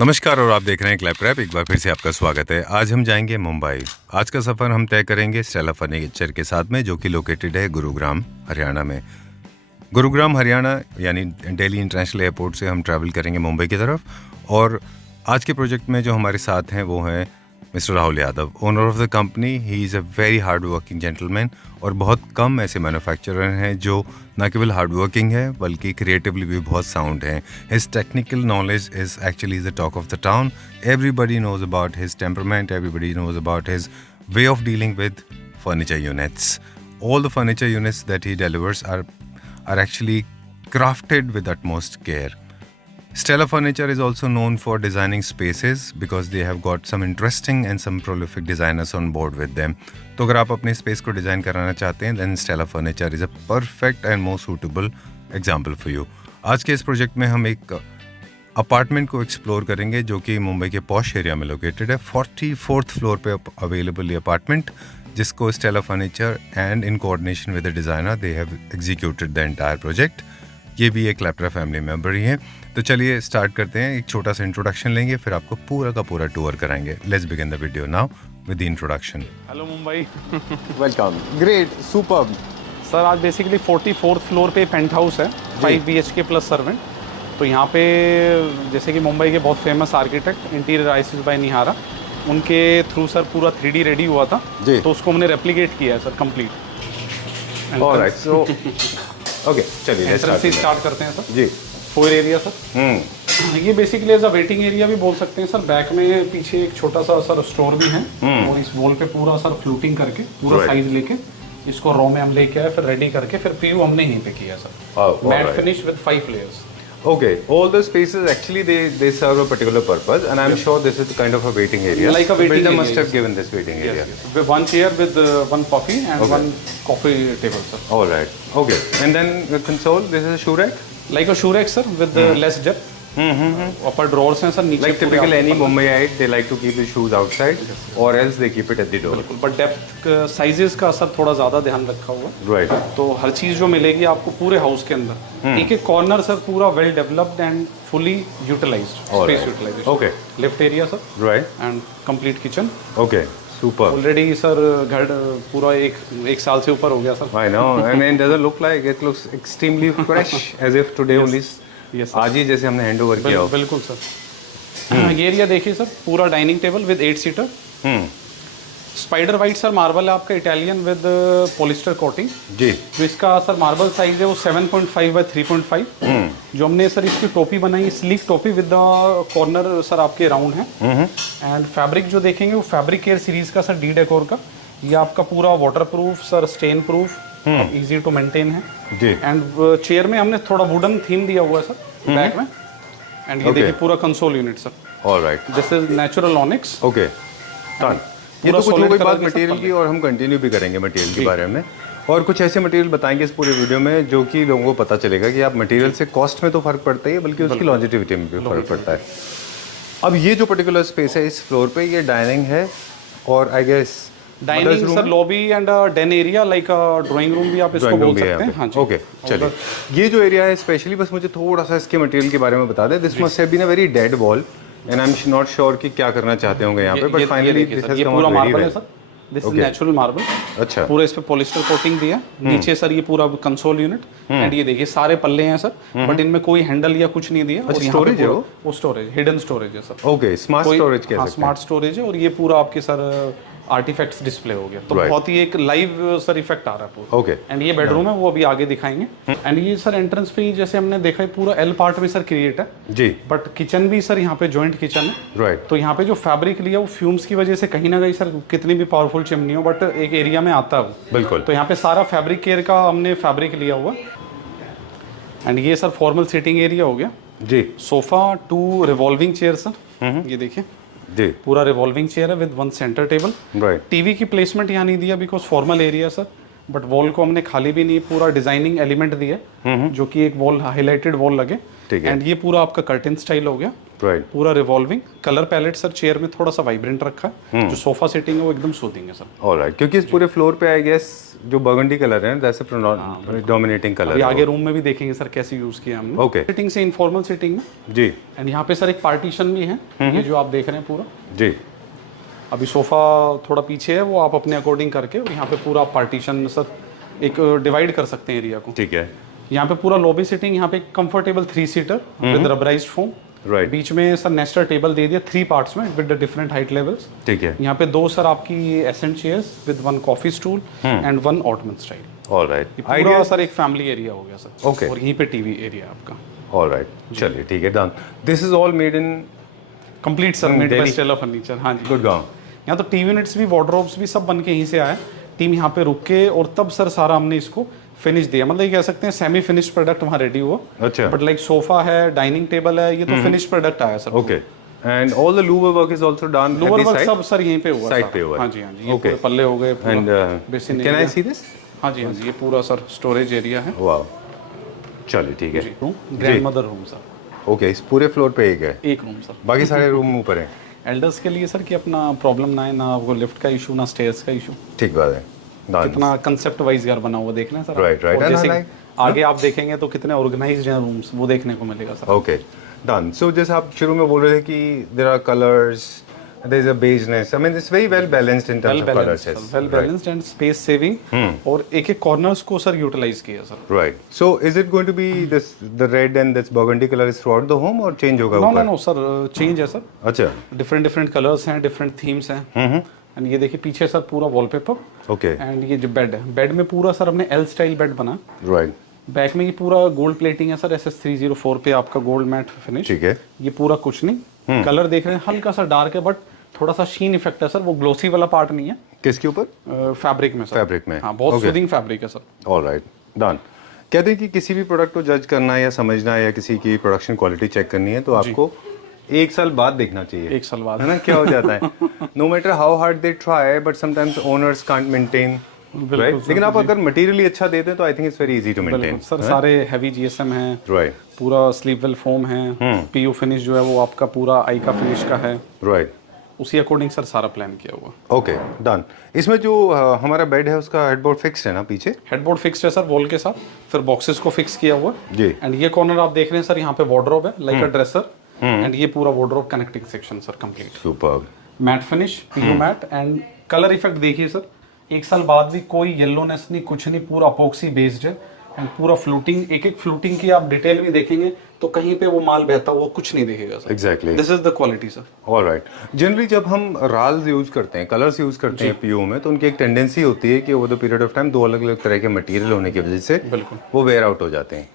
नमस्कार और आप देख रहे हैं क्लैप रैप। एक बार फिर से आपका स्वागत है। आज हम जाएंगे मुंबई। आज का सफ़र हम तय करेंगे स्टेला फर्नीचर के साथ में, जो कि लोकेटेड है गुरुग्राम हरियाणा में। गुरुग्राम हरियाणा यानी दिल्ली इंटरनेशनल एयरपोर्ट से हम ट्रैवल करेंगे मुंबई की तरफ। और आज के प्रोजेक्ट में जो हमारे साथ हैं वो हैं mister Rahul Yadav, owner of the company. He is a very hard working gentleman और बहुत कम ऐसे मैन्युफैक्चरर हैं जो ना केवल हार्ड वर्किंग है बल्कि क्रिएटिवली भी बहुत साउंड हैं। His technical knowledge is actually the talk of the town. Everybody knows about his temperament, everybody knows about his way of dealing with furniture units. All the furniture units that he delivers are actually crafted with utmost care. Stella Furniture is also known for designing spaces because they have got some interesting and some prolific designers on board with them. तो अगर आप अपने space को design कराना चाहते हैं then Stella Furniture is a perfect and most suitable example for you. आज के इस प्रोजेक्ट में हम एक अपार्टमेंट को एक्सप्लोर करेंगे जो कि मुंबई के पॉश एरिया में लोकेटेड है। 44th फ्लोर पे अवेलेबल ये अपार्टमेंट, जिसको Stella furniture and in coordination with the designer they have executed the entire project. ये भी एक लैपरा फैमिली मेम्बर ही हैं। तो चलिए स्टार्ट करते हैं। एक छोटा सा इंट्रोडक्शन लेंगे, फिर आपको पूरा का पूरा टूर कराएंगे। Let's begin the video now with the introduction. Hello Mumbai. Welcome, great, superb. Sir आज बेसिकली 44th फ्लोर पे पेंट हाउस है, 5 BHK प्लस सर्वेंट। तो यहाँ पे जैसे कि मुंबई के बहुत फेमस आर्किटेक्ट इंटीरियर आइसिस बाय निहारा, उनके थ्रू सर पूरा 3D रेडी हुआ था जी। तो उसको हमने रेप्लिकेट किया है sir complete. Alright, so okay चलिए एंट्रेंस से स्टार्ट करते हैं सर। जी। Foyer area sir. ये basically as a waiting area भी बोल सकते हैं सर। बैक में पीछे एक छोटा सा सर स्टोर भी है और इस वॉल पे पूरा सर फ्लूटिंग करके पूरा साइज लेके इसको रॉ में हम लेके आए, फिर रेडी करके फिर पीयू हमने यहीं पे किया sir. Matte finish with 5 layers। Okay, all the spaces actually they serve a particular purpose, and I'm sure this is kind of a waiting area. Like a waiting Builder area, must have yes. given this waiting area. Yes. With one chair with one coffee and Okay. one coffee table, sir. All right. Okay, and then the console. This is a shoe rack. Like a shoe rack, sir, with less depth. Upper drawers हैं sir, नीचे Like पूरे typical आपको any Panna. Mumbaiite, they like to keep the shoes outside, or else they keep it at the door. बिल्कुल, but depth sizes का sir थोड़ा ज़्यादा ध्यान रखा हुआ है। Right. तो हर चीज़ जो मिलेगी आपको पूरे हाउस के अंदर, एक एक कॉर्नर सर पूरा well developed and fully utilised, space utilisation. Okay. Lift area sir Right. And complete kitchen. Okay. Super. Already sir घर पूरा एक साल से ऊपर हो गया sir. I know, and it doesn't look like it looks extremely fresh, as if today only. Yes, आज ही जैसे हमने हैंड ओवर किया हो। बिल्कुल सर। ये एरिया देखिए सर, पूरा dining table with 8 seater. Spider white sir marble है आपका, इटालियन विद पॉलिस्टर कोटिंग। जी। जो इसका सर मार्बल साइज है वो 7.5 बाय 3.5। जो हमने सर इसकी टोपी बनाई, स्लीक टोपी विद द कॉर्नर सर आपके राउंड है। एंड फैब्रिक जो देखेंगे वो फैब्रिक केयर सीरीज का सर डी डेकोर का। ये आपका पूरा waterproof sir, stain proof, easy to maintain है जी। एंड चेयर में हमने थोड़ा वुडन थीम दिया हुआ है सर बैक में। एंड ये देखिए पूरा console unit sir. Alright. This is natural onyx. Okay, done. ये तो कुछ हो गई बात मटेरियल की, और हम कंटिन्यू भी करेंगे मटेरियल के बारे में, और कुछ ऐसे मटेरियल बताएंगे इस पूरे वीडियो में जो कि लोगों को पता चलेगा कि आप मटेरियल से कॉस्ट में तो फर्क पड़ता ही है बल्कि उसकी लॉन्जिटिविटी में भी फर्क पड़ता है। अब ये जो पर्टिकुलर स्पेस है इस फ्लोर पे, ये डाइनिंग है और I guess dining sir, lobby and den area, like drawing room भी आप इसको बोल सकते हैं। हाँ जी। ओके, चलिए। ये जो एरिया है स्पेशली, बस मुझे थोड़ा सा इसके मटेरियल के बारे में बता दें। This must have been a very dead wall and I am not sure कि क्या करना चाहते होंगे यहाँ पे, but finally this has come out very well. This is natural marble. अच्छा। पूरा इस पे पॉलिस्टर कोटिंग दिया, नीचे सर ये पूरा कंसोल यूनिट एंड ये देखिए सारे पल्ले हैं सर, बट इनमें कोई हैंडल या कुछ नहीं दिया। अच्छा, स्टोरेज है वो स्टोरेज, हिडन स्टोरेज है सर। ओके, स्मार्ट स्टोरेज कह सकते हैं। स्मार्ट स्टोरेज है और ये पूरा आपके सर आर्टिफैक्ट्स डिस्प्ले हो गया, तो बहुत ही एक लाइव सर इफेक्ट आ रहा है पूरा। ओके। एंड ये बेडरूम है, वो अभी आगे दिखाएंगे। एंड ये सर एंट्रेंस पे जैसे हमने देखा है पूरा एल पार्ट में सर क्रिएट है जी, बट किचन भी सर यहाँ पे जॉइंट किचन है। राइट। तो यहाँ पे जो फैब्रिक लिया वो फ्यूम्स की वजह से कहीं ना कहीं सर कितनी भी पावरफुल चिमनी हो बट एक एरिया में आता है वो। बिल्कुल। तो यहाँ पे सारा फैब्रिक केयर का हमने फैब्रिक लिया हुआ। एंड ये सर फॉर्मल सीटिंग एरिया हो गया जी। सोफा, 2 रिवॉल्विंग चेयर सर, ये देखिए जी, पूरा रिवॉल्विंग चेयर है with 1 centre table. Right. TV की प्लेसमेंट यहाँ नहीं दिया because formal area sir, but wall को हमने खाली भी नहीं, पूरा डिजाइनिंग एलिमेंट दिया जो कि एक वॉल हाईलाइटेड वॉल लगे। ठीक है। एंड ये पूरा आपका कर्टेन स्टाइल हो गया। राइट, पूरा revolving colour palette sir chair में थोड़ा सा वाइब्रेंट रखा है। जो सोफा सेटिंग है वो एकदम सूदिंग है सर। ऑलराइट, क्योंकि इस पूरे फ्लोर पे आई गेस जो बर्गंडी कलर है दैट्स अ डोमिनेटिंग कलर अभी आगे रूम में भी देखेंगे सर कैसे यूज किया हमने। ओके, सिटिंग से इनफॉर्मल सिटिंग में जी, एंड यहाँ पे सर एक पार्टीशन भी है, ये जो आप देख रहे हैं पूरा। जी, अभी सोफा थोड़ा पीछे है, वो आप अपने अकॉर्डिंग करके और यहाँ पे पूरा पार्टीशन सर एक डिवाइड कर सकते हैं एरिया को। ठीक है, यहाँ पे पूरा लॉबी सिटिंग, यहाँ पे comfortable 3 seater with rubberized foam. Right, बीच में सर नेस्टर टेबल दे दिया 3 पार्ट्स में विद डिफरेंट हाइट लेवल्स। ठीक है, यहाँ पे 2 सर आपकी accent chairs with 1 coffee stool and 1 ottoman style. Alright, पूरा सर एक फैमिली एरिया हो गया सर। ओके, और यहीं पे टीवी एरिया आपका। ऑलराइट, चलिए ठीक है, done. This is all made in complete sir made by Stella furniture. हाँ जी, गुड़गांव। यहाँ तो टीवी यूनिट्स भी वार्डरोब्स भी सब बन के यहीं से आए। टीम यहाँ पे रुक के और तब सर सारा हमने इसको फिनिश दिया, मतलब ये कह सकते हैं सेमी फिनिश प्रोडक्ट वहाँ रेडी हुआ। अच्छा, बट लाइक सोफा है, डाइनिंग टेबल है, ये तो फिनिश प्रोडक्ट आया sir. Okay, and all the Louvre work is also done at lower the work side, सब सर यहीं पे हुआ। साइड पे हुआ। हाँ जी, हाँ जी, ये ओके, पूरे पल्ले हो गए। And basin can I see this? हाँ जी, हाँ जी, ये पूरा सर स्टोरेज एरिया है। वाओ, चलिए ठीक है। Grand mother room sir. Okay, इस पूरे फ्लोर पे एक है, एक रूम सर। बाकी सारे रूम ऊपर हैं। एल्डर्स के लिए सर कि अपना प्रॉब्लम ना है, ना वो लिफ्ट का इशू, ना स्टेयर्स का इशू। ठीक बात है, डन। कितना कंसेप्ट वाइज घर बना हुआ देख रहे हैं सर। Right, right. और And I जैसे like- आगे आप देखेंगे तो कितने ऑर्गेनाइज्ड हैं रूम्स, वो देखने को मिलेगा सर। Okay, done. सो जैसे आप शुरू में बोल रहे थे कि there are colours, there is a beigeness, I mean it's very well balanced in terms of colours, well balanced and space saving. और एक एक कॉर्नर्स को सर यूटिलाइज किया sir. Right. So is it going to be this the red and this burgundy colour is throughout the home और change होगा no ऊपर? No no sir, change है sir. अच्छा, डिफरेंट डिफरेंट कलर्स हैं, different themes हैं। And ये देखिए पीछे सर पूरा वॉलपेपर। ओके, एंड ये जो बेड है, बेड में पूरा सर हमने एल स्टाइल बेड बना। राइट, बैक में ये पूरा गोल्ड प्लेटिंग है सर, SS304 पे आपका गोल्ड मैट फिनिश। ठीक है, ये पूरा कुछ नहीं, कलर देख रहे हैं हल्का सा डार्क है, बट थोड़ा सा शीन इफेक्ट है सर, वो ग्लोसी वाला पार्ट नहीं है। किसके ऊपर? फैब्रिक में सर। फैब्रिक में, हाँ, बहुत सूदिंग फैब्रिक है सर। Alright, done. कहते हैं कि किसी भी प्रोडक्ट को जज करना है या समझना है या किसी की प्रोडक्शन क्वालिटी चेक करनी है तो आपको 1 साल बाद देखना चाहिए। 1 साल बाद, है ना? क्या हो जाता है, no matter how hard they try but sometimes owners can't maintain, right? लेकिन आप अगर मटेरियली अच्छा देते हैं तो I think it's very easy to maintain. Sir सारे हैवी GSM है, राइट, पूरा स्लीपवेल फोम है। PU फिनिश जो है वो आपका पूरा आइका फिनिश का है। राइट, उसी अकॉर्डिंग सर सारा प्लान किया हुआ। Okay, done. इसमें जो हमारा बेड है उसका हेडबोर्ड फिक्स्ड है ना पीछे? हेडबोर्ड फिक्स्ड है सर वॉल के साथ, फिर बॉक्सेस को फिक्स किया हुआ जी। एंड ये कॉर्नर आप देख रहे हैं सर, यहाँ पे वार्डरोब है लाइक अ ड्रेसर। एंड ये पूरा wardrobe connecting section sir complete. Superb. Matte finish, PU matte and colour effect देखिए सर, 1 साल बाद भी कोई येलोनेस नहीं, कुछ नहीं, पूरा अपॉक्सी बेस्ड है एंड पूरा फ्लूटिंग। एक एक फ्लूटिंग की आप डिटेल भी देखेंगे तो कहीं पे वो माल बहता हुआ कुछ नहीं दिखेगा sir. Exactly, this is the quality sir. Alright. Generally जब हम राल्स यूज करते हैं, कलर्स यूज करते हैं पीओ में, तो उनकी एक टेंडेंसी होती है कि over the period of time 2 अलग अलग तरह के मटेरियल होने की वजह से बिल्कुल वो वेयर आउट हो जाते हैं,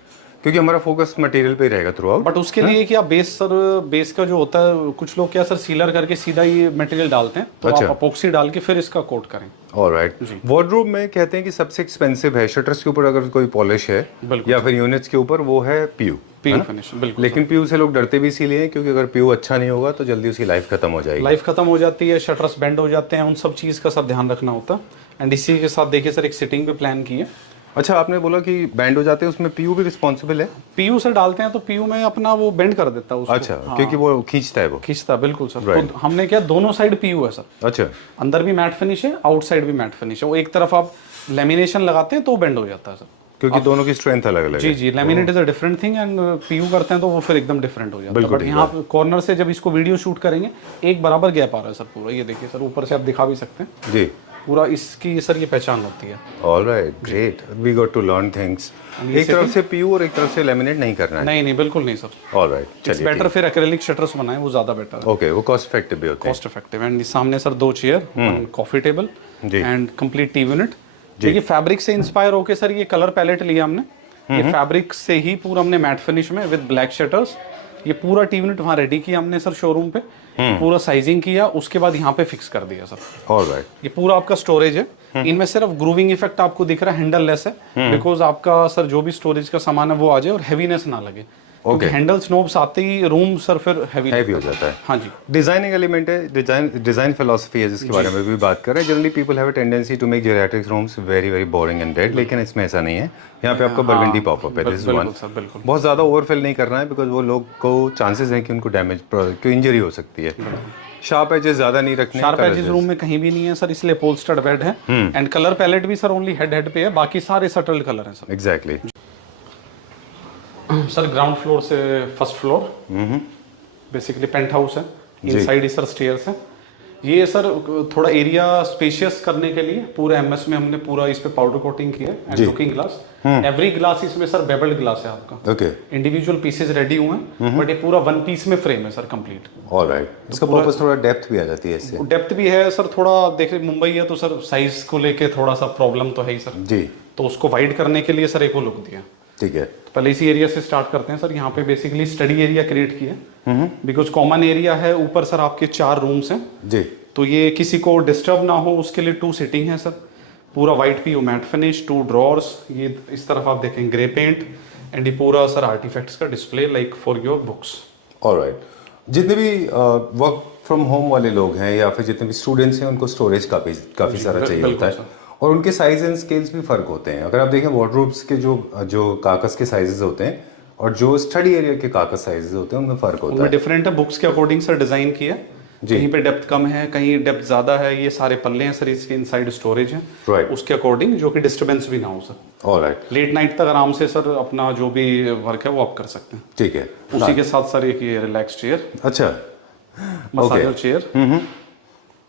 क्योंकि हमारा फोकस मटेरियल पे ही रहेगा थ्रू आउट। बट उसके लिए कि आप बेस का जो होता है, कुछ लोग क्या सर सीलर करके सीधा ये मटेरियल डालते हैं, तो अच्छा। आप अपॉक्सी डाल के फिर इसका कोट करें। ऑलराइट। वार्डरोब में कहते हैं कि सबसे एक्सपेंसिव है शटर्स के ऊपर अगर कोई पॉलिश है या फिर यूनिट्स के ऊपर, वो है पीयू फिनिश। बिल्कुल, लेकिन पीयू से लोग डरते भी इसीलिए हैं क्योंकि अगर पीयू अच्छा नहीं होगा तो जल्दी उसकी लाइफ खत्म हो जाएगी। लाइफ खत्म हो जाती है, शटर्स बेंड हो जाते हैं, उन सब चीज का सब ध्यान रखना होता है। एंड इसी के साथ देखिए सर एक सिटिंग भी प्लान की है। अच्छा, आपने बोला कि बैंड हो जाते हैं, उसमें पीयू भी रिस्पॉन्सिबल है? PU सर डालते हैं तो PU में अपना वो बेंड कर देता है उसको। अच्छा, क्योंकि वो खींचता है, वो खींचता है, बिल्कुल सर। तो हमने क्या दोनों साइड PU है सर, अच्छा, अंदर भी मैट फिनिश है, आउटसाइड भी मैट फिनिश है। वो एक तरफ आप लेमिनेशन लगाते हैं तो बेंड हो जाता है सर, क्योंकि दोनों की स्ट्रेंथ अलग अलग जी है। जी। Laminate is a different thing and PU करते हैं तो वो फिर एकदम डिफरेंट हो जाता है। बिल्कुल बट यहाँ कॉर्नर से जब इसको वीडियो शूट करेंगे एक बराबर गैप आ रहा है सर पूरा, ये देखिए सर, ऊपर से आप दिखा भी सकते हैं जी। पूरा, इसकी सर ये पहचान होती है। Alright, great, we got to learn things. एक तरफ से पीयू और एक तरफ से लेमिनेट नहीं करना है? नहीं नहीं, बिल्कुल नहीं सर। ऑलराइट, इट्स चलिए, बेटर फिर एक्रेलिक शटर्स बनाएं, वो ज्यादा बेटर है। ओके, वो कॉस्ट इफेक्टिव भी होते हैं। Cost effective. एंड सामने सर 2 चेयर, कॉफी टेबल जी। And complete TV unit. देखिए फैब्रिक से इंस्पायर होके सर ये कलर पैलेट लिया हमने, ये फैब्रिक से ही पूरा हमने मैट फिनिश में विद ब्लैक शटर्स, ये पूरा टीवी यूनिट वहाँ रेडी किया हमने सर शोरूम पे, पूरा साइजिंग किया, उसके बाद यहाँ पे फिक्स कर दिया सर। ऑलराइट, ये पूरा आपका स्टोरेज है, इनमें सिर्फ ग्रूविंग इफेक्ट आपको दिख रहा है, हैंडल लेस है, बिकॉज आपका सर जो भी स्टोरेज का सामान है वो आ जाए और हैवीनेस ना लगे। क्योंकि हैंडल्स नोब्स आते ही रूम सर फिर हैवी हो जाता है। हाँ जी, डिजाइनिंग एलिमेंट है, डिजाइन फिलोसफी है जिसके बारे में भी बात कर रहे हैं। Generally people have a tendency to make geriatric rooms very very boring and dead, लेकिन इसमें ऐसा नहीं है। यहाँ पे आपका बर्गंडी पॉपअप है, दिस इज वन। बहुत ज़्यादा ओवरफिल नहीं करना है, बिकॉज वो लोग को चांसेस हैं कि उनको डैमेज, कोई इंजरी हो सकती है। शार्प एजेस ज़्यादा नहीं रखने, शार्प एजेस रूम में कहीं भी नहीं है सर, इसलिए पोल्स्टर्ड बेड है। एंड कलर पैलेट भी सर ओनली हेड पे है, बाकी सारे सटल्ड कलर हैं sir. Exactly. Sir ground floor से first floor basically paint house है, इनसाइड सर स्टेयर्स है। ये सर थोड़ा एरिया स्पेशियस करने के लिए पूरे एमएस में हमने पूरा इस पे पाउडर कोटिंग किया है and looking glass. Every glass इसमें सर बेबल्ड ग्लास है आपका। ओके। इंडिविजुअल पीसेस रेडी हुए हैं, बट ये पूरा वन पीस में फ्रेम है सर कंप्लीट। ऑलराइट। इसका पर्पस थोड़ा डेप्थ भी आ जाती है इससे। डेप्थ भी है सर, थोड़ा देख रहे मुंबई है तो सर साइज को लेके थोड़ा सा प्रॉब्लम तो है ही सर जी, तो उसको वाइड करने के लिए सर एक वो लुक दिया। ठीक है। तो पहले इसी एरिया से स्टार्ट करते हैं सर। यहाँ पे बेसिकली स्टडी एरिया क्रिएट किया है, बिकॉज कॉमन एरिया है। ऊपर सर आपके 4 रूम्स हैं जी, तो ये किसी को डिस्टर्ब ना हो उसके लिए 2 सीटिंग है सर। पूरा white PU matte finish, 2 drawers, ये इस तरफ आप देखें ग्रे पेंट, एंड ये पूरा सर आर्टिफैक्ट्स का display like for your books. Alright. जितने भी वर्क फ्रॉम होम वाले लोग हैं या फिर जितने भी स्टूडेंट्स हैं, उनको स्टोरेज काफ़ी सारा चाहिए होता है, और उनके साइज एंड स्केल्स भी फ़र्क होते हैं। अगर आप देखें वार्डरोब्स के जो कागज़ के साइजेस होते हैं और जो स्टडी एरिया के कागज़ साइजेस होते हैं, उनमें फ़र्क होता है। डिफरेंट है, बुक्स के अकॉर्डिंग सर डिज़ाइन किया है। कहीं पे डेप्थ कम है, कहीं डेप्थ ज्यादा है। ये सारे पल्ले हैं सर, इसके इनसाइड स्टोरेज है, राइट, उसके अकॉर्डिंग, जो कि डिस्टर्बेंस भी ना हो सर। ऑलराइट। लेट नाइट तक आराम से सर अपना जो भी वर्क है वो आप कर सकते हैं। ठीक है। उसी के साथ सर एक ये रिलैक्स चेयर, अच्छा, मसाजर चेयर।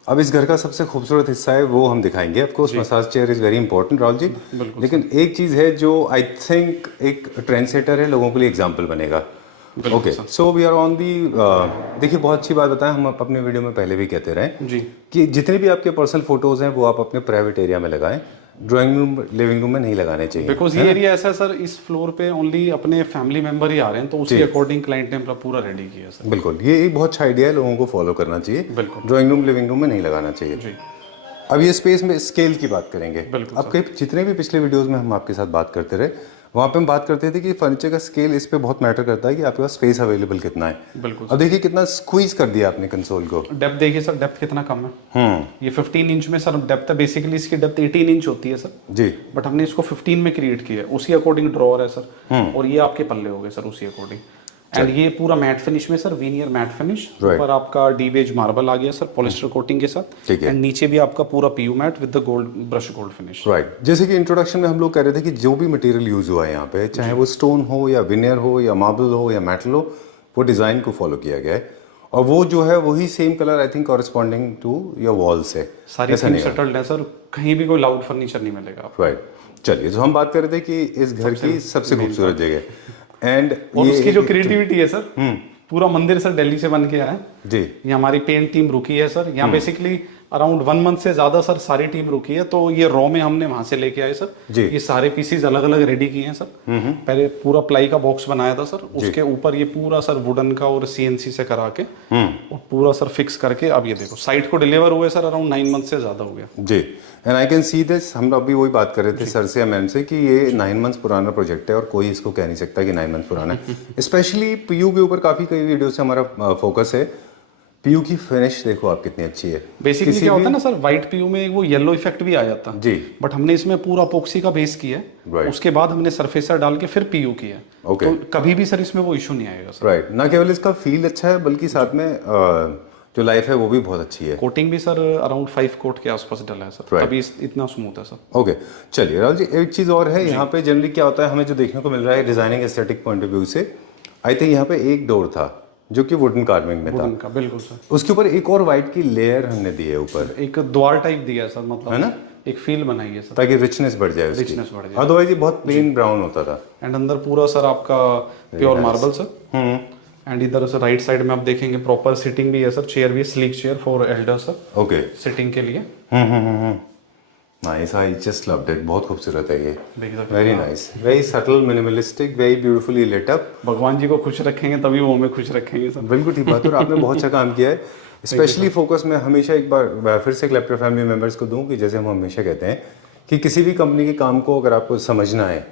अब इस घर का सबसे खूबसूरत हिस्सा है वो हम दिखाएंगे आपको। Massage chair is very important Rahul ji. लेकिन एक चीज़ है जो आई थिंक एक ट्रेंड सेटर है, लोगों के लिए एग्जाम्पल बनेगा। Okay, so we are on the. देखिए, बहुत अच्छी बात बताएं, हम अपने वीडियो में पहले भी कहते रहे जी कि जितने भी आपके पर्सनल फोटोज हैं वो आप अपने प्राइवेट एरिया में लगाएं, ड्राइंग रूम लिविंग रूम में नहीं लगाने चाहिए। बिकॉज ये एरिया ऐसा है सर, इस फ्लोर पे ओनली अपने फैमिली मेंबर ही आ रहे हैं, तो उसी अकॉर्डिंग क्लाइंट ने पूरा रेडी किया सर। बिल्कुल, ये एक बहुत अच्छा आइडिया है, लोगों को फॉलो करना चाहिए। बिल्कुल, ड्राइंग रूम लिविंग रूम में नहीं लगाना चाहिए जी। अब ये स्पेस में स्केल की बात करेंगे। बिल्कुल, जितने भी पिछले वीडियोस में हम आपके साथ बात करते रहे, वहाँ पे हम बात करते थे कि फर्नीचर का स्केल इस पे बहुत मैटर करता है कि आपके पास स्पेस अवेलेबल कितना है। बिल्कुल। अब देखिए कितना स्क्वीज कर दिया आपने कंसोल को। डेप्थ देखिए सर, डेप्थ कितना कम है। ये 15 इंच में सर डेप्थ है, बेसिकली इसकी डेप्थ 18 इंच होती है सर जी, बट हमने इसको 15 में क्रिएट किया है। उसी अकॉर्डिंग ड्रॉअर है सर, और ये आपके पल्ले हो गए सर उसी अकॉर्डिंग। एंड ये पूरा मैट फिनिश में सर, वीनियर मैट फिनिश। ऊपर आपका डी बेज मार्बल आ गया सर पॉलिस्टर कोटिंग के साथ, एंड नीचे भी आपका पूरा PU matte with the gold brush gold finish. Right. जैसे कि इंट्रोडक्शन में हम लोग कह रहे थे कि जो भी मटेरियल यूज हुआ है यहाँ पे, चाहे वो स्टोन हो या विनियर हो या मार्बल हो या मेटल हो, वो डिजाइन को फॉलो किया गया है, और वो जो है वही same colour I think corresponding to your walls है। सारी थीम सेटल्ड है सर, कहीं भी कोई लाउड फर्नीचर नहीं मिलेगा आपको। राइट। चलिए, तो हम बात कर रहे थे कि इस घर की सबसे खूबसूरत जगह एंड और उसकी जो क्रिएटिविटी है सर, पूरा मंदिर सर दिल्ली से बन के आया है जी। ये हमारी पेंट टीम रुकी है सर यहाँ, बेसिकली अराउंड 1 मंथ से ज्यादा सर सारी टीम रुकी है। तो ये रॉ में हमने वहां से लेके आए सर जी। ये सारे पीसीज अलग अलग रेडी किए हैं सर। पहले पूरा प्लाई का बॉक्स बनाया था सर, उसके ऊपर ये पूरा सर वुडन का और सीएनसी से करा के और पूरा सर फिक्स करके अब ये देखो साइट को डिलीवर हुए सर अराउंड 9 मंथ से ज्यादा हो गया जी। And I can see this. हम अभी वही बात कर रहे थे सर से, मैम से, कि ये 9 मंथ्स पुराना प्रोजेक्ट है और कोई इसको कह नहीं सकता कि 9 मंथ पुराना है। स्पेशली पीयू के ऊपर काफी कई वीडियो से हमारा फोकस है। पीयू की फिनिश देखो आप कितनी अच्छी है। बेसिकली क्या होता है ना सर, व्हाइट पीयू में वो येलो इफेक्ट भी आ जाता है जी, बट हमने इसमें पूरा अपोक्सी का बेस किया है, उसके बाद हमने सरफेसर डाल के फिर पीयू किया। ओके, तो कभी भी सर इसमें वो इशू नहीं आएगा सर। राइट। ना केवल इसका फील अच्छा है बल्कि साथ में जो लाइफ है वो भी बहुत अच्छी है। कोटिंग भी सर अराउंड 5 कोट के आसपास डला है सर, तभी इतना स्मूथ है सर। ओके, चलिए राहुल जी, एक चीज़ और है यहाँ पे जनरली क्या होता है, हमें जो देखने को मिल रहा है designing aesthetic point of view से, आई थिंक यहाँ पे एक डोर था जो कि वुडन कार्विंग में था। बिल्कुल सर। उसके ऊपर एक और व्हाइट की लेयर हमने दी है ऊपर, एक द्वार टाइप दिया है सर, मतलब है ना, एक फील बनाई है सर, ताकि रिचनेस बढ़ जाए, रिचनेस बढ़ जाए। अदरवाइज ये बहुत प्लेन ब्राउन होता था। एंड अंदर पूरा सर आपका प्योर मार्बल सर। एंड इधर सर राइट साइड में आप देखेंगे प्रॉपर सिटिंग भी है सर, चेयर भी sleek chair for elder sir, okay, sitting के लिए। Nice, I just loved it. बहुत खूबसूरत है ये, very nice, very subtle, minimalistic, very beautifully lit up. भगवान जी को खुश रखेंगे तभी वो हमें खुश रखेंगे सर। बिल्कुल ठीक बात है, और आपने बहुत अच्छा काम किया है। स्पेशली फोकस में हमेशा एक बार फिर से क्लेप्टर फैमिली मेंबर्स को दूं कि जैसे हम हमेशा कहते हैं कि किसी भी कंपनी के काम को अगर आपको समझना है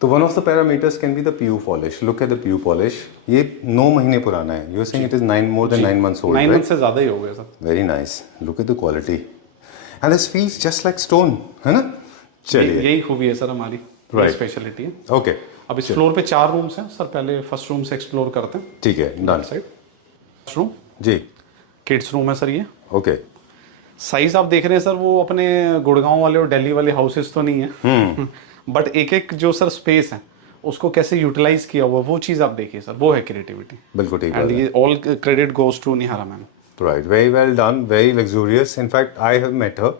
तो one of the parameters can be the PU polish. Look at the PU polish. ये 9 महीने पुराना है. You are saying it is 9 more than 9 months old. 9 month से ज़्यादा ही हो गया sir. Very nice. Look at the quality and this feels just like stone, है ना. चलिए, यही खूबी है सर हमारी, Right. स्पेशलिटी है. ओके. अब इस फ्लोर पे 4 रूम्स हैं सर. पहले फर्स्ट रूम से एक्सप्लोर करते हैं. ठीक है, डन. साइड फर्स्ट रूम जी. किड्स रूम है सर. ये ओके. साइज आप देख रहे हैं सर, वो अपने गुड़गांव वाले और दिल्ली वाले हाउसेस तो नहीं है, बट एक एक जो सर स्पेस है उसको कैसे यूटिलाइज किया हुआ वो चीज़ आप देखिए सर. वो है क्रिएटिविटी. बिल्कुल ठीक एंड है. ये all credit goes to Nihara ma'am. Right. Very well done. Very luxurious. In fact I have met her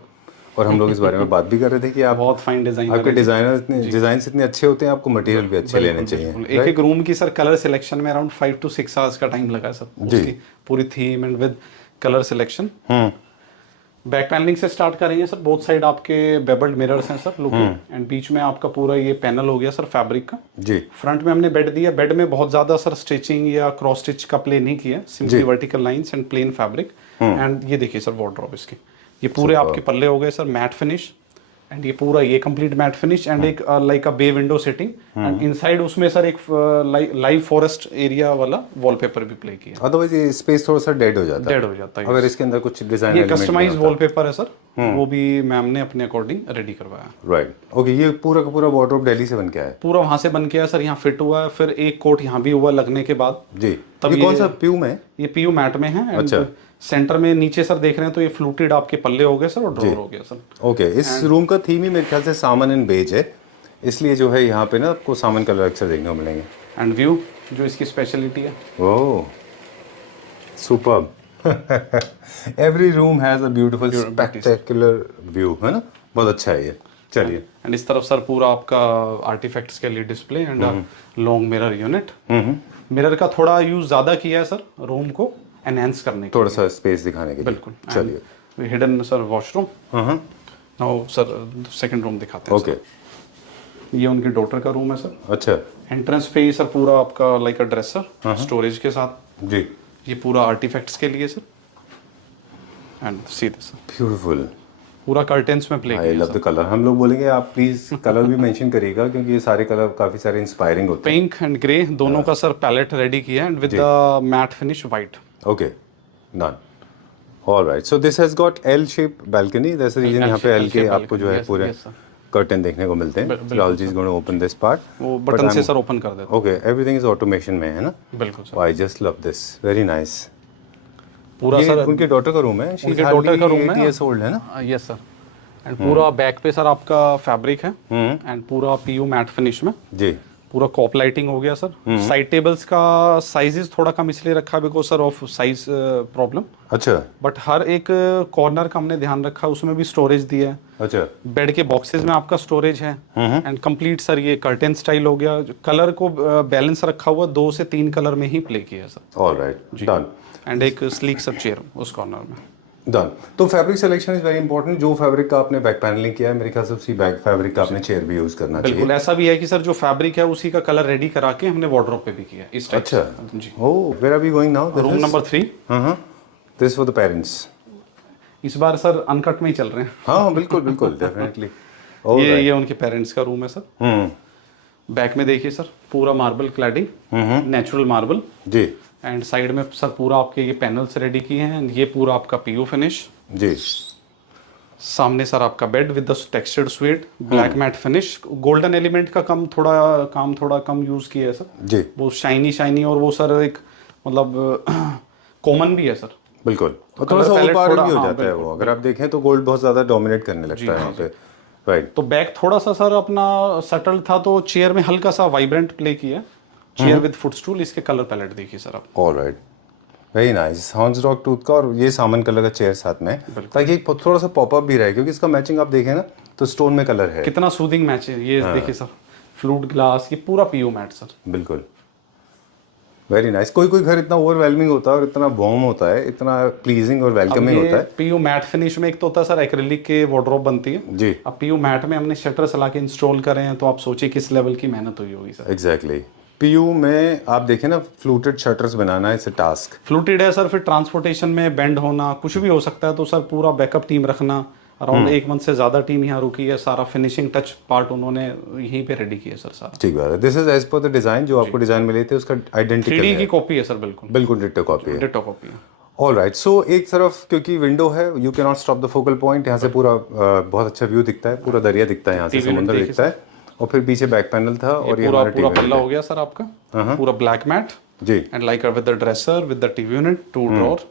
और हम लोग इस बारे में बात भी कर रहे थे कि आप बहुत फाइन डिजाइन. आपके डिजाइन इतने अच्छे होते हैं, आपको मटेरियल भी अच्छे लेने चाहिए. एक एक रूम की सर कलर सिलेक्शन में अराउंड 5 to 6 आवर्स का टाइम लगा सर. उसकी पूरी theme and with colour selection. Back panelling से स्टार्ट करेंगे सर. बोथ साइड आपके बेबल्ड मिरर्स हैं सर लुकिंग, एंड बीच में आपका पूरा ये पैनल हो गया सर फैब्रिक का. जी. फ्रंट में हमने बेड दिया. बेड में बहुत ज्यादा सर स्टिचिंग या क्रॉस स्टिच का प्ले नहीं किया. Simply vertical lines and plane fabric. And ये देखिए सर वार्डरोब इसके. ये पूरे आपके पल्ले हो गए सर मैट फिनिश. एंड ये पूरा ये कंप्लीट मैट फिनिश एंड एक like a bay window setting. And inside उसमें सर एक लाइव फॉरेस्ट एरिया वाला वॉलपेपर भी प्ले किया. अदरवाइज ये स्पेस थोड़ा सा डेड हो जाता है. डेड हो जाता है. अगर इसके अंदर कुछ डिजाइन ये कस्टमाइज वॉलपेपर है सर. वो भी मैम ने अपने अकॉर्डिंग रेडी करवाया. राइट. ओके. ये पूरा का पूरा वार्डरोब दिल्ली से बन के आया है. पूरा वहां से बन के आया सर. यहाँ फिट हुआ है. फिर एक कोट यहाँ भी हुआ लगने के बाद. जी. तब ये कौन सा PU में है? ये PU मैट में है. अच्छा. सेंटर में नीचे सर देख रहे हैं तो ये फ्लूटेड आपके पल्ले हो गए सर और ड्रॉर हो गया सर. ओके. इस रूम का थीम ही मेरे ख्याल से सामन एंड बेज है, इसलिए जो है यहाँ पे ना आपको सामन कलर अक्सर देखने को मिलेंगे. एंड व्यू जो इसकी स्पेशलिटी है. Oh superb. Every room has a beautiful spectacular view, है ना. बहुत अच्छा है ये. चलिए. एंड इस तरफ सर पूरा आपका आर्टिफैक्ट्स के लिए display and long mirror unit. Mirror का थोड़ा यूज ज्यादा किया है सर रूम को एनहांस करने के थोड़ा सा स्पेस दिखाने के लिए. बिल्कुल. चलिए. Hidden sir washroom. Now sir second room दिखाते हैं. ओके. ये उनकी डॉटर का रूम है सर. अच्छा. एंट्रेंस पे ही सर पूरा आपका लाइक अ ड्रेसर स्टोरेज के साथ. जी. ये पूरा आर्टिफैक्ट्स के लिए sir. And see this beautiful. पूरा कर्टेन्स में play I love the colour. हम लोग बोलेंगे आप प्लीज कलर भी मेंशन करिएगा क्योंकि ये सारे कलर काफी सारे इंस्पायरिंग होते हैं. पिंक एंड ग्रे दोनों का सर पैलेट रेडी किया and with the matte finish white. Okay. Done. All right. So this has got L shape balcony. That's the reason यहाँ पे L के आपको जो है पूरे कर्टन देखने को मिलते हैं. Ralji is going to open this part. वो बटन से सर ओपन कर देते. ओके. एवरीथिंग इज ऑटोमेशन में, है ना. बिल्कुल sir. I just love this. Very nice. पूरा सर उनके डॉटर का रूम है. उनके डॉटर का रूम है. 8 years old है ना. Yes sir. एंड पूरा बैक पे सर आपका फैब्रिक है एंड पूरा PU मैट फिनिश में. जी. पूरा कॉप लाइटिंग हो गया सर. साइड टेबल्स का साइजेस थोड़ा कम इसलिए रखा because sir of size problem. अच्छा. बट हर एक कॉर्नर का हमने ध्यान रखा. उसमें भी स्टोरेज दिया है. अच्छा. बेड के बॉक्सेस में आपका स्टोरेज है. एंड कंप्लीट सर ये कर्टेन स्टाइल हो गया. कलर को बैलेंस रखा हुआ 2 से 3 कलर में ही प्ले किया है सर. ऑलराइट. डन. एंड एक स्लीक सब चेयर उस कॉर्नर में. डन. तो fabric selection is very important. जो फैब्रिक का आपने बैक पैनलिंग किया है मेरे ख्याल से उसी बैक फैब्रिक का आपने चेयर भी यूज करना चाहिए. बिल्कुल. ऐसा भी है कि सर जो फैब्रिक है उसी का कलर रेडी करा के हमने वार्डरोब पे भी किया इस टाइप. अच्छा. जी. Oh where are we going now? Room number 3. This for the parents. इस बार सर अनकट में ही चल रहे हैं. हाँ बिल्कुल बिल्कुल डेफिनेटली. ये उनके पेरेंट्स का रूम है सर. बैक में देखिए सर पूरा मार्बल क्लैडिंग. Natural marble. जी. एंड साइड में सर पूरा आपके ये पैनल्स रेडी किए हैं. ये पूरा आपका PU फिनिश. जी. सामने सर आपका bed with the textured sweet black matte finish. Golden element का काम थोड़ा कम यूज किया है सर. जी. वो शाइनी और वो सर एक मतलब कॉमन भी है सर. बिल्कुल. और थोड़ा सा ओवरपावर भी हो जाता है वो. अगर आप देखें तो गोल्ड बहुत ज्यादा डोमिनेट करने लगता है यहाँ पे. राइट. तो बैक थोड़ा सा सर अपना सटल था तो चेयर में हल्का सा वाइब्रेंट प्ले किया. Chair with footstool. इसके कलर पैलेट देखिए सर आप. Alright. Very nice. Horns dog tooth का और ये सामन कलर का चेयर साथ में, ताकि थोड़ा सा पॉपअप भी रहे क्योंकि इसका मैचिंग आप देखें ना तो स्टोन में कलर है. कितना सूदिंग मैच है ये. देखिए सर फ्लूट ग्लास. ये पूरा PU मैट सर. बिल्कुल. Very nice. कोई घर इतना ओवरवेलमिंग होता है और इतना वार्म होता है, इतना प्लीजिंग और वेलकमिंग होता है. PU मैट फिनिश में एक तो होता है सर एक्रिलिक के वार्डरोब बनती है. जी. अब PU मैट में हमने शटर्स लगा के इंस्टॉल करे हैं तो आप सोचिए किस लेवल की मेहनत हुई होगी सर. एग्जैक्टली. PU में आप देखें ना fluted shutters banana it's a task. Fluted है सर. फिर ट्रांसपोर्टेशन में बेंड होना कुछ भी हो सकता है तो सर पूरा बैकअप टीम रखना अराउंड 1 मंथ से ज्यादा टीम यहाँ रुकी है, सारा फिनिशिंग टच पार्ट उन्होंने यहीं पे रेडी किया सर सारा। ठीक बात है। This is as per the design जो आपको डिजाइन मिले थे उसका आइडेंटिकल 3D है, की कॉपी है सर, बिल्कुल बिल्कुल डिट्टो कॉपी है। डिट्टो कॉपी है। ऑल राइट, सो एक तरफ क्योंकि विंडो है, you can not stop the focal point, यहाँ से पूरा बहुत अच्छा व्यू दिखता है, पूरा दरिया दिखता है, यहाँ से समुद्र दिखता है, और फिर पीछे बैक पैनल था और ये पूरा हमारा पूरा टीवी पल्ला हो गया सर आपका, पूरा ब्लैक मैट जी, and like with the dresser with the TV unit, 2 drawer,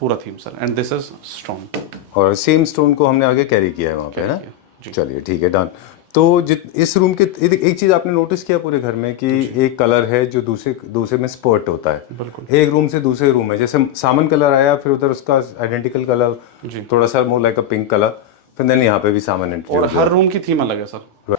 पूरा theme sir, and this is stone, और सेम स्टोन को हमने आगे कैरी किया है वहाँ पे, है ना। चलिए ठीक है, डन। तो इस रूम के एक चीज आपने नोटिस किया पूरे घर में कि एक कलर है जो दूसरे में स्पर्ट होता है, बिल्कुल एक रूम से दूसरे रूम में, जैसे सामन कलर आया फिर उधर उसका आइडेंटिकल कलर, थोड़ा सा मोर लाइक अ पिंक कलर, फिर देन यहाँ पे भी सामन एंट्री, और हर रूम की थीम अलग है सर।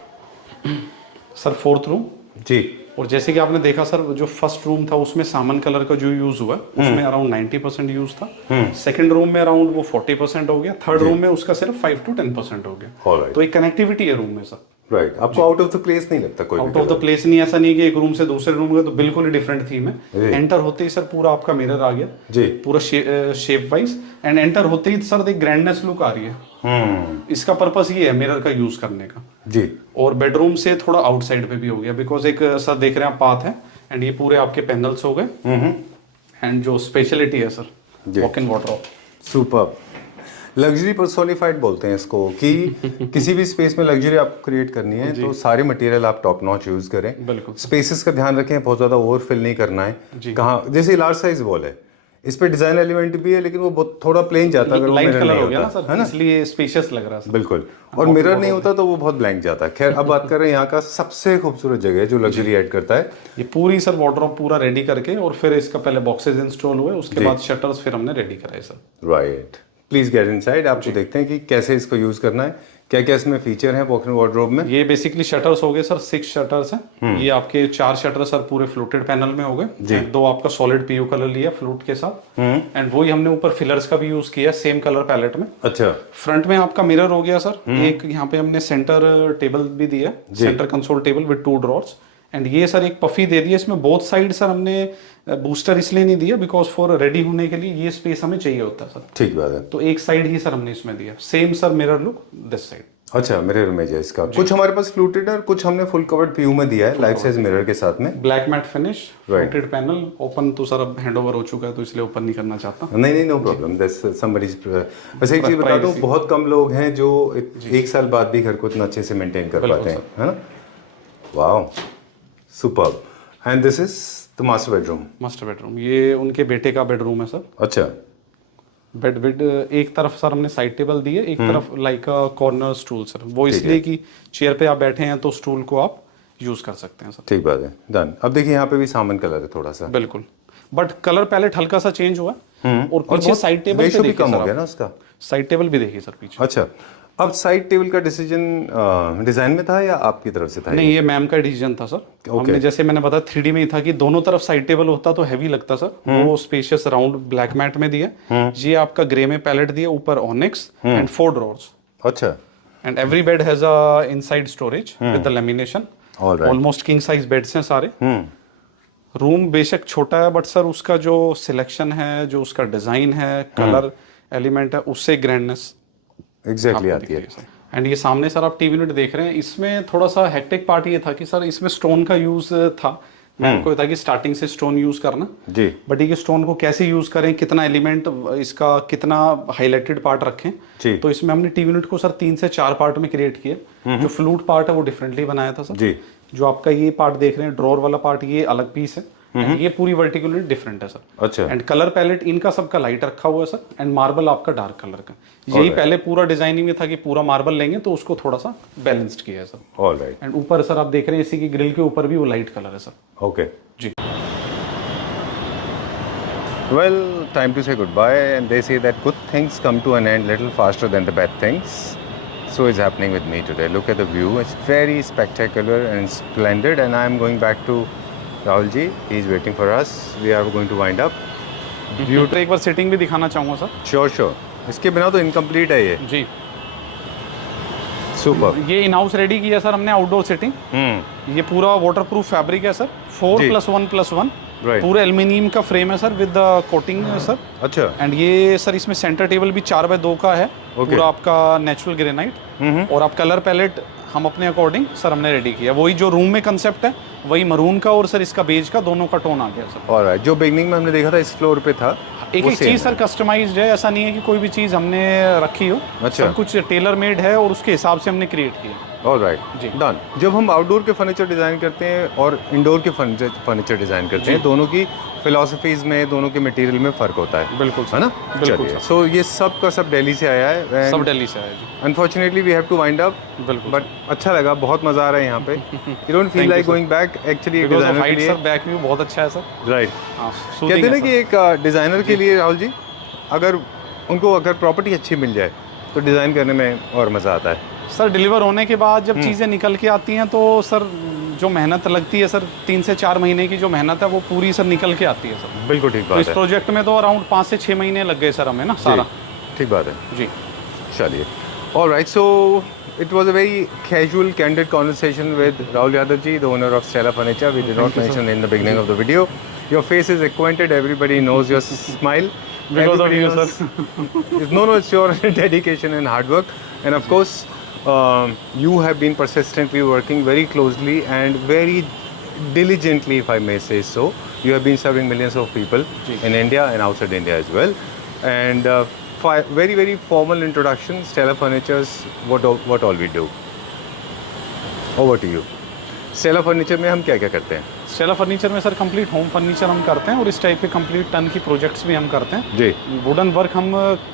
सर 4th रूम जी, और जैसे कि आपने देखा सर, जो फर्स्ट रूम था उसमें सामन कलर का जो यूज हुआ उसमें अराउंड 90% यूज था, सेकंड रूम में अराउंड वो 40% हो गया, थर्ड रूम में उसका सिर्फ 5 to 10% हो गया। Alright. तो एक कनेक्टिविटी है रूम में सर। राइट, आपको आउट ऑफ द प्लेस नहीं लगता कोई आउट ऑफ द प्लेस नहीं, ऐसा नहीं कि एक रूम से दूसरे रूम में, तो बिल्कुल ही डिफरेंट थीम है। एंटर होते ही सर पूरा आपका मिरर आ गया जी, पूरा शेप वाइज, एंड एंटर होते ही सर एक ग्रैंडनेस लुक आ रही है। इसका पर्पस ये है मिरर का यूज करने का जी, और बेडरूम से थोड़ा आउटसाइड पे भी हो गया, बिकॉज एक सर देख रहे हैं आप पाथ है, एंड ये पूरे आपके पैनल्स हो गए, एंड जो स्पेशलिटी है sir walk in wardrobe, super luxury personified बोलते हैं इसको, कि किसी भी स्पेस में लग्जरी आपको क्रिएट करनी है तो सारे मटेरियल आप टॉप नॉच यूज करें, बिल्कुल स्पेसेस का ध्यान रखें, बहुत ज्यादा ओवरफिल नहीं करना है। कहाँ जैसे लार्ज साइज वॉल है, इस पे डिजाइन एलिमेंट भी है लेकिन वो बहुत थोड़ा प्लेन जाता है, अगर लाइट मिरर कलर नहीं हो गया ना होता, सर, इसलिए स्पेशियस लग रहा है सर। बिल्कुल, और मिरर नहीं होता तो वो बहुत ब्लैंक जाता है। खैर अब बात कर रहे हैं यहाँ का सबसे खूबसूरत जगह जो लग्जरी ऐड करता है, ये पूरी सर वार्डरोब पूरा रेडी करके, और फिर इसका पहले बॉक्सेस इंस्टॉल हुए, उसके बाद शटर्स फिर हमने रेडी कराए sir. Right, please get inside, आपको देखते हैं कि कैसे इसको यूज करना है, क्या क्या इसमें फीचर है वॉक इन वार्डरोब में। ये बेसिकली शटर्स हो गए सर, 6 शटर्स हैं। ये आपके 4 शटर सर पूरे फ्लोटेड पैनल में हो गए, 2 आपका सॉलिड पीयू कलर लिया फ्लूट के साथ, एंड वही हमने ऊपर फिलर्स का भी यूज किया सेम कलर पैलेट में। अच्छा, फ्रंट में आपका मिरर हो गया सर, एक यहाँ पे हमने सेंटर टेबल भी दिया, centre console table with 2 drawers, and ये सर एक पफी दे दिया, इसमें बोथ साइड सर हमने बूस्टर इसलिए नहीं दिया बिकॉज फॉर रेडी होने के लिए ये स्पेस हमें चाहिए होता है सर। ठीक बात है, तो एक साइड ही सर हमने इसमें दिया, same sir mirror look this side. अच्छा, मिरर इमेज है इसका, कुछ हमारे पास फ्लूटेड और कुछ हमने फुल कवर्ड पीयू में दिया है लाइफ साइज मिरर के साथ में, black matte finish, fluted panel, open तो सर अब हैंडओवर हो चुका है तो इसलिए ओपन नहीं करना चाहता। नहीं, नो प्रॉब्लम, वैसे एक चीज बता दूं, बहुत कम लोग हैं जो 1 साल बाद भी घर को इतना अच्छे से मेंटेन कर पाते हैं, है ना। Wow, superb. And this is the master bedroom. Master bedroom, ये उनके बेटे का बेडरूम है सर। अच्छा, बेड एक तरफ सर हमने साइड टेबल दी है, एक तरफ लाइक कॉर्नर स्टूल सर, वो इसलिए कि चेयर पे आप बैठे हैं तो स्टूल को आप यूज कर सकते हैं सर। ठीक बात है, डन। अब देखिए यहाँ पे भी सामन कलर है थोड़ा सा, बिल्कुल, बट कलर पैलेट हल्का सा चेंज हुआ और पीछे साइड टेबल रेशो पे भी देखिए कम हो सर, गया ना उसका, साइड टेबल भी देखिए सर पीछे। अच्छा, अब साइड टेबल का डिसीजन डिजाइन में था या आपकी तरफ से था? नहीं, ये मैम का डिसीजन था सर। हमने जैसे मैंने बताया 3D में ही था कि दोनों तरफ साइड टेबल होता तो हैवी लगता सर, वो स्पेशियस राउंड ब्लैक मैट में दिया, ये आपका ग्रे में पैलेट दिया, ऊपर ऑनिक्स एंड 4 ड्रॉर्स। अच्छा, and every bed has a inside storage with the lamination, almost king size beds हैं सारे। रूम बेशक छोटा है बट सर उसका जो सिलेक्शन है, जो उसका डिजाइन है, कलर एलिमेंट है, उससे ग्रैंडनेस एग्जैक्टली आती है। एंड ये सामने सर आप टीवी यूनिट देख रहे हैं, इसमें थोड़ा सा हेक्टिक पार्ट ये था कि सर इसमें स्टोन का यूज था, को था कि स्टार्टिंग से स्टोन यूज करना जी, बट ये स्टोन को कैसे यूज करें, कितना एलिमेंट इसका, कितना हाईलाइटेड पार्ट रखें जी। तो इसमें हमने टीवी यूनिट को सर 3 से 4 पार्ट में क्रिएट किया। जो फ्लूट पार्ट है वो डिफरेंटली बनाया था सर जी। जो आपका ये पार्ट देख रहे हैं ड्रॉर वाला पार्ट, ये अलग पीस है, ये पूरी वर्टिकल यूनिट डिफरेंट है सर। अच्छा, एंड कलर पैलेट इनका सबका लाइट रखा हुआ है सर, एंड मार्बल आपका डार्क कलर का। यही पहले पूरा डिजाइनिंग में था कि पूरा मार्बल लेंगे तो उसको थोड़ा सा बैलेंस्ड किया है सर। ऑलराइट, एंड ऊपर सर आप देख रहे हैं इसी की ग्रिल के ऊपर भी वो लाइट कलर है सर। ओके जी। Well, time to say goodbye, and they say that good things come to an end little faster than the bad things. So it's happening with me today. Look at the view; it's very spectacular and splendid. And I'm going back to Rahul ji. He's waiting for us. We are going to wind up. Beauty एक बार setting भी दिखाना चाहूँगा sir. Sure. इसके बिना तो incomplete है ये जी। Super. ये इन हाउस रेडी किया सर हमने आउटडोर सेटिंग। ये पूरा वाटरप्रूफ फैब्रिक है सर, 4+1+1 Right. पूरा एल्यूमिनियम का फ्रेम है सर विद कोटिंग सर। अच्छा। एंड ये सर इसमें सेंटर टेबल भी 4x2 का है। Okay. पूरा आपका नेचुरल ग्रेनाइट। और आप कलर पैलेट हम अपने अकॉर्डिंग सर हमने रेडी किया। वही जो रूम में कंसेप्ट है वही मरून का और सर इसका बेज का दोनों का टोन आ गया सर। ऑलराइट, जो बिगनिंग में हमने देखा था इस फ्लोर पे था, एक वो एक same चीज सर है। कस्टमाइज्ड है, ऐसा नहीं है कि कोई भी चीज हमने रखी हो। अच्छा। सब कुछ टेलर मेड है और उसके हिसाब से हमने क्रिएट किया। ऑलराइट, जी। डन। जब हम आउटडोर के फर्नीचर डिज़ाइन करते हैं और इंडोर के फर्नीचर डिज़ाइन करते हैं, दोनों की फिलॉसफीज में, दोनों के मटेरियल में फ़र्क होता है। बिल्कुल है ना? बिल्कुल चलिए, सो ये सब का सब दिल्ली से आया है। सब दिल्ली से आया जी। Unfortunately we have to wind up, बिल्कुल बट अच्छा लगा, बहुत मज़ा आ रहा है यहाँ पे। You don't feel you, like sir. Going back actually एक Because of डिज़ाइनर के height, लिए? सर बैक व्यू बहुत अच्छा है सर। राइट। हाँ, कहते हैं ना कि एक डिज़ाइनर के लिए राहुल जी, अगर उनको अगर प्रॉपर्टी अच्छी मिल जाए तो डिज़ाइन करने में और मज़ा आता है। सर डिलीवर होने के बाद जब चीज़ें निकल के आती हैं तो सर जो मेहनत लगती है सर 3 से 4 महीने की जो मेहनत है वो पूरी सर निकल के आती है सर। बिल्कुल ठीक तो बात इस है। प्रोजेक्ट में तो अराउंड 5 से 6 महीने लग गए सर हमें ना सारा। ठीक बात है जी। चलिए, alright, so it was a very casual, candid conversation with Rahul Yadav ji, the owner of Stella Furniture. We did not mention in the beginning of the video. Your face is acquainted. Everybody knows your smile. Because of Everybody you, knows- sir. no, it's your dedication and hard work. And of course, you have been persistently working very closely and very diligently, if I may say so. You have been serving millions of people in India and outside India as well. And very, very formal introduction. Stella Furniture's what all we do. Over to you. Stella Furniture में हम क्या क्या करते हैं? Stella furniture में sir complete home furniture हम करते हैं और इस टाइप के कंप्लीट टन की प्रोजेक्ट्स भी हम करते हैं। जी। वुडन वर्क हम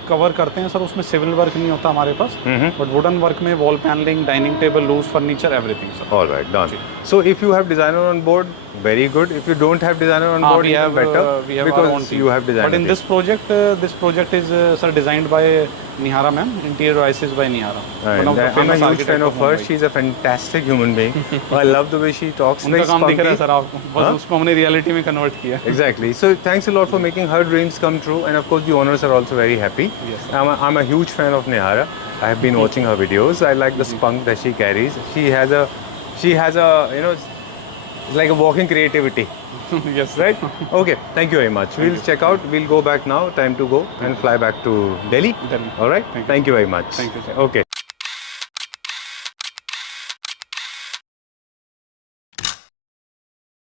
कवर करते हैं सर, उसमें सिविल वर्क नहीं होता हमारे पास, बट वुडन वर्क में wall panelling, dining table, loose furniture, everything sir. All right, done. So if you have designer on board, very good. If you don't have designer on board, we even have better, we have our because own team. you have designer. But in this project is sir designed by Nihara ma'am, interior devices by Nihara. And One of the I'm a famous huge architect fan of her. Mumbai. She's a fantastic human being. I love the way she talks. उनका Very काम दिख रहा है spunky. Sir आपको, बस उसको हमने reality में कन्वर्ट किया। Exactly. So thanks a lot for making her dreams come true, and of course the owners are also very happy. Yes. I'm a huge fan of Nihara. I have been watching her videos. I like the spunk that she carries. She has a you know, it's like a walking creativity. Yes, Right? Okay. Thank you very much. We'll check out. We'll go back now. Time to go and fly back to Delhi. Delhi. All right. Thank you very much. Thank you, sir. Okay.